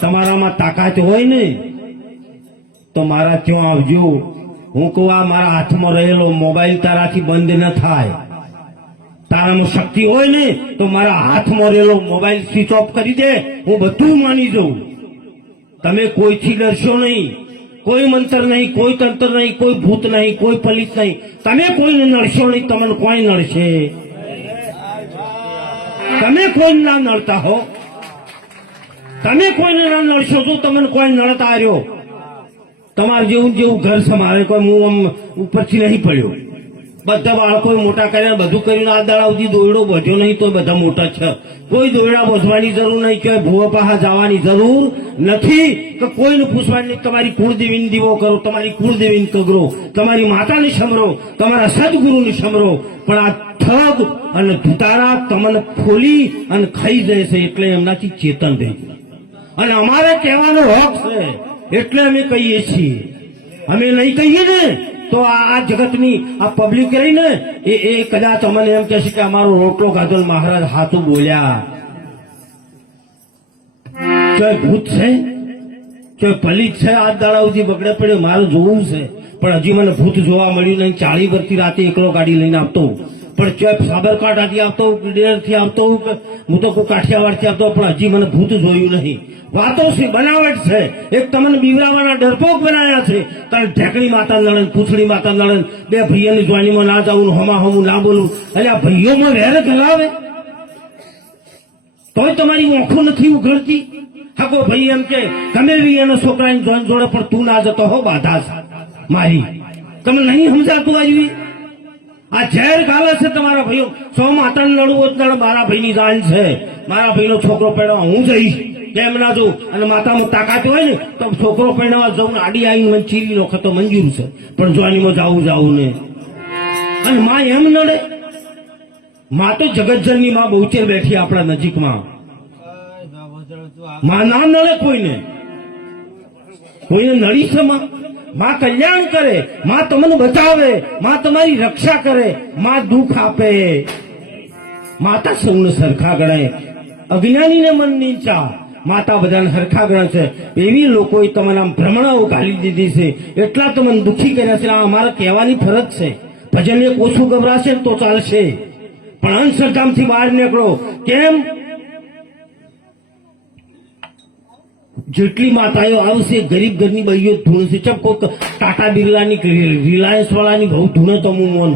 તમારામાં તાકાત હોય ને, તો મારા ત્યાં આવજો. હું કહું, આ મારા હાથમાં રહેલો મોબાઈલ તારાથી બંધ ન થાય. તારામાં શક્તિ હોય ને, તો મારા હાથમાં રહેલો મોબાઈલ સ્વિચ ઓફ કરી દે. હું બધું માની જઉં. તમે કોઈથી ડરશો નહીં. કોઈ મંત્ર નહીં, કોઈ તંત્ર નહીં, કોઈ ભૂત નહીં, કોઈ ફલિત નહીં. તમે કોઈને નડશો નહીં, તમને કોઈ નડશે. તમે કોઈ ના નડતા હો? તમે કોઈને ના નડશો તો તમને કોઈ નડતા રહ્યો. તમારે જેવું જેવું ઘર સંભાળે, કોઈ હું આમ ઉપરથી નહીં પડ્યો. બધા બાળકો મોટા કર્યા, બધું કર્યું આ દાડા સુધી દોયડો વધ્યો નહીં તો બધા મોટા છે. કોઈ દોયડા વધવાની જરૂર નહીં કે ભૂવા પાહા જવાની જરૂર નથી કે કોઈને પૂછવાની તમારી કુળદેવીને દીવો કરો, તમારી કુળદેવીને કગરો, તમારી માતાને સમરો, તમારા સદગુરુને સમરો. પણ આ ઠગ અને ધુતારા તમને ફોલી અને ખાઈ જાય છે એટલે એમનાથી ચેતન થઈ અને અમારે કહેવાનો હક છે. એટલે અમે કહીએ છીએ. અમે નહીં કહીએ ને, તો આ જગતની, આ પબ્લિક રહીને એ એ કદાચ અમને એમ કહેશે કે અમારો રોટલો ગાધોલ મહારાજ હાથું બોલ્યા. ચોય ભૂત છે? ચોય પલિત છે? આ દાડા સુધી બગડે પડ્યો. મારું જોવું છે. પણ હજી મને ભૂત જોવા મળ્યું નહીં. ચાળી વર્ષથી રાતે એકલો ગાડી લઈને હોઉં. પણ ચોય સાબરકાંઠાથી આવતો હું ડેરથી આવતો હું કે હું તો કોઈ કાઠિયાવાડથી આવતો પણ હજી મને ભૂત જોયું નહીં. વાતો છે બનાવટ છે? એક તમને બીવરાવાના ડરપોક બનાવ્યા છે. કારણ ઢેકડી માતા નળન, પૂછડી માતા નળન, બે ભૈયાની જોઈનીમાં ના જવું હમા હમું ના બોલું. એટલે આ ભાઈઓમાં વેર ગલાવે તોય તમારી ઓંખો નથી ઉઘડતી? હકો ભાઈ એમ કે તમે બી એનો છોકરાની જોઈન જોડે પણ તું ના જતો હો બાધા મારી. તમને નહીં સમજાતું આવી આ ઝેર ગાલે છે તમારા ભાઈઓ. સો માતા લડવું જ તો મારા ભાઈની જાન છે. મારા ભાઈનો છોકરો પહેરવા હું જઈશ. કેમ ના જઉં? અને માતામાં તાકાત હોય ને તો છોકરો પહેરવા જવું આડી આવીને મને ચીરી નો ખતો મંજૂર છે. પણ જોઈનીમાં જાવું જાવું ને. અને માં એમ નડે માં તો જગતજનની માં બહુચેર બેઠી આપણા નજીકમાં. માં ના નડે કોઈને. કોઈને નડી છે માં? માં કલ્યાણ કરે, માં તમને બચાવે, માં તમારી રક્ષા કરે, માં દુઃખ આપે. માતા સૌને સરખા ગણે અજ્ઞાનીને મન નીચા. માતા બધાને સરખા ગણે છે. એવી લોકોએ તમને આમ ભ્રમણાઓ ઘાલી દીધી છે. એટલા તમને દુઃખી કર્યા છે. આ અમારે કહેવાની ફરજ છે. ભજન એક ઓછું ગભરાશે તો ચાલશે. પણ અંધશ્રદ્ધામથી બહાર નીકળો. કેમ? જેટલી માતાઓ આવશે, ગરીબ ઘરની બહીઓ ધૂણશે ચમ કોક ટાટા બિરલાની રિલાયન્સ વાળાની બહુ ધૂણે તો હું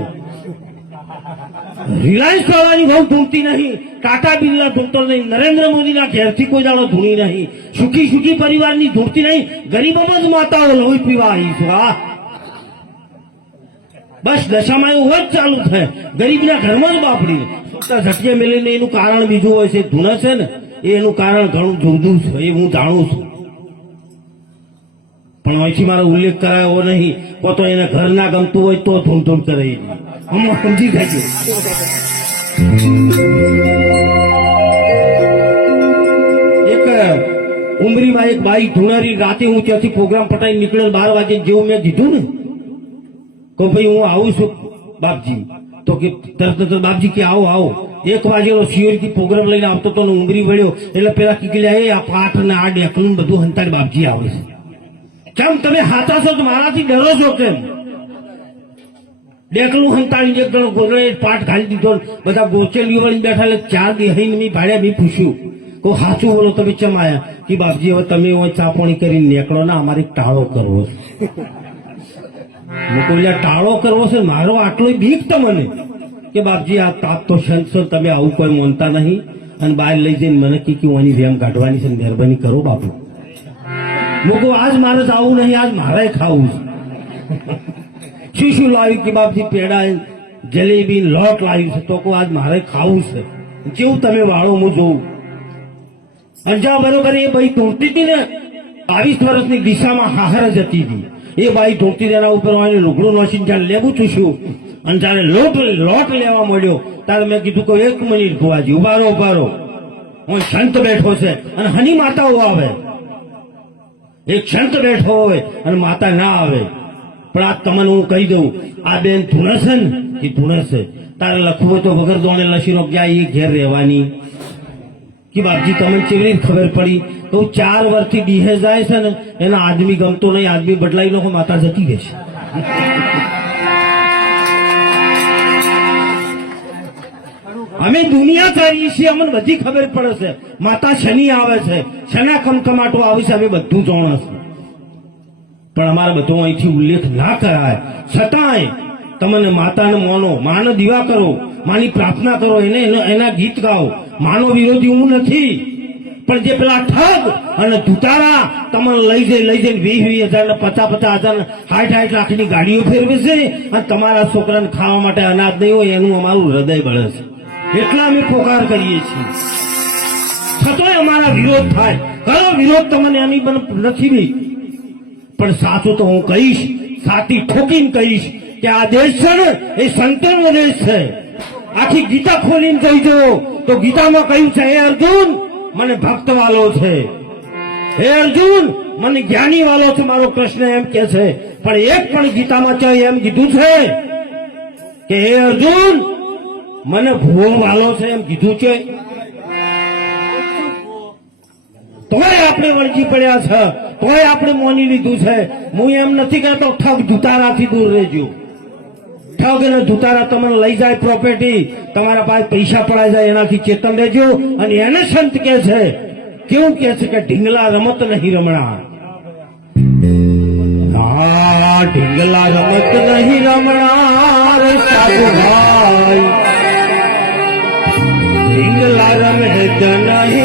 રિલાયન્સ વાળાની બહુ ધૂમતી નહીં. ટાટા બિરલા ધૂમતો નહીં. નરેન્દ્ર મોદીના ઘેરથી કોઈ દાડો ધૂણી નહીં. સુખી સુખી પરિવારની ધૂમતી નહીં. ગરીબોમાં જ માતાઓ લોહી પીવા આવી છું. આ બસ દશામાં એવું જ ચાલુ થાય. ગરીબના ઘરમાં જ બાપડી. ઝટકે મેલીને એનું કારણ બીજું હોય છે. ધૂણે છે ને. એનું કારણ ઘણું જુદું છે, એ હું જાણું છું. પણ અહીંથી મારો ઉલ્લેખ કરાયો નહીં, કો તો એને ઘર ના ગમતું હોય તો ધૂમધૂમ ધૂમ કરે. હમણાં સમજી જાય એક ઉમરીમાં એક બાઈ ધુણારી રાતે હું ત્યાંથી પ્રોગ્રામ પટાઈ નીકળેલ બાર વાગે જેવું મેં કીધું ને, કહું, ભાઈ, હું આવું છું, બાપજી. તો કે, તરત તરત બાપજી કે, આવો આવો. એક વાગેનો સિયોરિટી પ્રોગ્રામ લઈને આવતો તો ઉંગરી વળ્યો. એટલે પેલા કીકલ્યા એ આ પાઠ ને આ ડેકલું બધું હંતાર બાપજી આવે છે. કેમ? તમે હાથા છો મારાથી ડરો છો કેમ? ડેકલું હંતાળી એક જણો પાઠ ખાલી દીધો બધા વળીને બેઠા એટલે ચાર દેહીને મેં ભાડ્યા મેં પૂછ્યું. કો સાચું બોલો તમે ચમ આયા? કે બાપજી, હવે તમે હવે ચાપણી કરીને નીકળો ને, અમારે ટાળો કરવો છે. હું ટાળો કરવો છે મારો આટલો બીક તમને કે બાપજી, આ તાપ તો સંત તમે આવું કોઈ માનતા નહીં અને બહાર લઈ જઈને મને કી કે ઓની વેમ કાઢવાની છે મહેરબાની કરો બાપુ. લોકો આજ મારે આવું નહીં, આજ મારે ખાવું છે. શું શું લાવ્યું કે બાપજી, પેડા, જલેબી, લોટ લાવ્યું છે. તો આજ મારે ખાવું છે. જેવું તમે વાળો હું જોઉં? અંજા બરોબર, એ ભાઈ ધોતી હતી ને બાવીસ વર્ષની દિશામાં હાહર જતી હતી. એ બાઈ ધોતી તેના ઉપર આવીને લુગડું નસીને જ્યારે લેવું છું શું અને જ્યારે લોટ લોટ લેવા મળ્યો ત્યારે મેં કીધું કે એક મિનિટ ભુવાજી ઉભારો ઉભારો હું સંત બેઠો છે અને હની માતાઓ આવે. એક સંત બેઠો હોય અને માતા ના આવે. પણ આ તમને હું કહી દઉં, આ બેન ધૂણસે ને એ ધૂણસે. તારે લખવું તો વગર દોણે લસીનો ક્યાં એ ઘેર રહેવાની? કે બાપજી, તમને કેવી ખબર પડી? તો ચાર વર્ષથી દીહે જાય છે ને, એના આદમી ગમતો નહીં, આદમી બદલાઈ લોકો માતા જતી રહેશે. અમે દુનિયા ચાલીએ છીએ, અમને બધી ખબર પડે છે. માતા શનિ આવે છે, શના કમકમાટો આવે છે, અમે બધું જાણે છે. પણ અમારે બધો અહીંથી ઉલ્લેખ ના કરાય. છતાંય તમને માતાને માનો, માને, દીવા કરો, માની પ્રાર્થના કરો એના- એના ગીત ગાઓ. માનો વિરોધી હું નથી. પણ જે પેલા ઠગ અને ધુતારા તમને લઈ જઈ, લઈ જઈને વીસ વીસ હજાર ને પચાસ પચાસ હજાર સાઠ સાઠ લાખની ગાડીઓ ફેરવે છે અને તમારા છોકરાને ખાવા માટે અનાજ નહીં હોય એનું અમારું હૃદય બળે છે. એટલા અમે પોકાર કરીએ છીએ. છતાંય અમારા વિરોધ થાય. કરો વિરોધ તમને એની નથી નહીં પણ સાચું તો હું કહીશ સાથી ઠોકીને કહીશ કે આ દેશ છે ને, એ સંતોનો દેશ છે. આખી ગીતા ખોલીને કહી જો તો ગીતામાં કહ્યું છે, હે અર્જુન, મને ભક્ત વાલો છે. હે અર્જુન, મને જ્ઞાની વાલો છે. મારો કૃષ્ણ એમ કે છે. પણ એક પણ ગીતામાં છે એમ કીધું છે કે, હે અર્જુન, મને ભૂવો વાલો છે. એમ કીધું છે. તોય આપણે વળગી પડ્યા છે. તોય આપણે મોની લીધું છે. હું એમ નથી કહેતો, ઠગ ધુતારાથી દૂર રહેજો. બેઠા વગર ધુતારા તમને લઈ જાય પ્રોપર્ટી તમારા પાસે પૈસા પડાઈ જાય, એનાથી ચેતન રહેજો. અને એને સંત કે છે, કેવું કે છે કે ઢીંગલા રમત નહીં રમણા. ઢીંગલા રમત નહીં રમણા ઢીંગલા રમે નહીં.